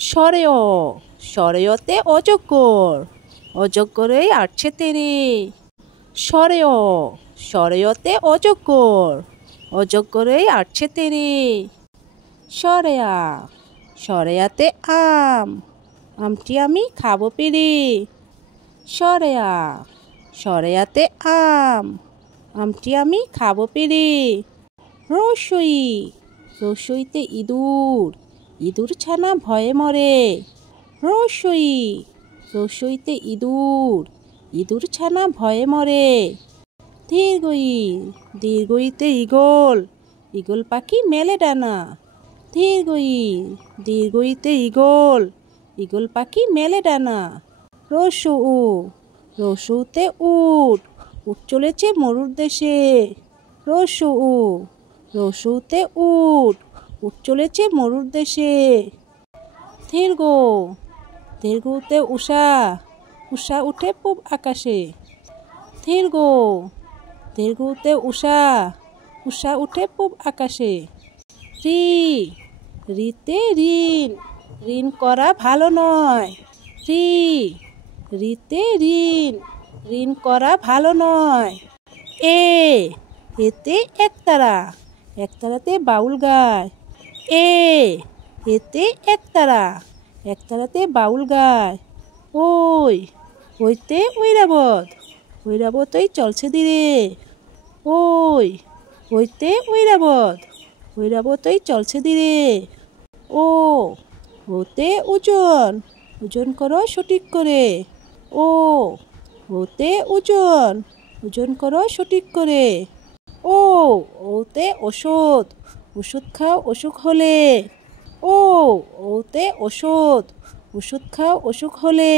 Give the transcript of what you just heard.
স্বরে অ স্বরে অতে অজগর অজগরেই আসছে তেরে স্বরে অ স্বরে অতে অজগর অজগরেই আসছে তেরে স্বরে আ স্বরে আতে আম আমটি আমি খাবো পেরে স্বরে আ স্বরে আতে আম আমটি আমি খাবো পেরে রসই রসইতে ইঁদুর ইঁদুর ছানা ভয়ে মরে রসই রসইতে ইঁদুর ইঁদুর ছানা ভয়ে মরে দীর্ঘই দীর্ঘইতে ঈগল ঈগল পাখি মেলে ডানা দীর্ঘই দীর্ঘইতে ঈগল ঈগল পাখি মেলে ডানা রসু রসুতে উট উট চলেছে মরুর দেশে রসু রসুতে উট উট চলেছে মরুর দেশে দীর্ঘ দীর্ঘতে উষা উষা উঠে পূব আকাশে দীর্ঘ দীর্ঘতে উষা উষা উঠে পূব আকাশে রি রিতে ঋণ ঋণ করা ভালো নয় রি রিতে ঋণ ঋণ করা ভালো নয় এতে একতারা একতারাতে বাউল গায় এতে একতারা একতারাতে বাউল গায় ওইতে ঐরাবত ঐরাবতই চলছে ধীরে ওইতে ঐরাবত ঐরাবতই চলছে ধীরে ওতে ওজন ওজন করো সঠিক করে ওতে ওজন ওজন করো সঠিক করে ওতে ওষুধ ওষুধ খাও অসুখ হলে ওতে ওষুধ ওষুধ খাও অসুখ হলে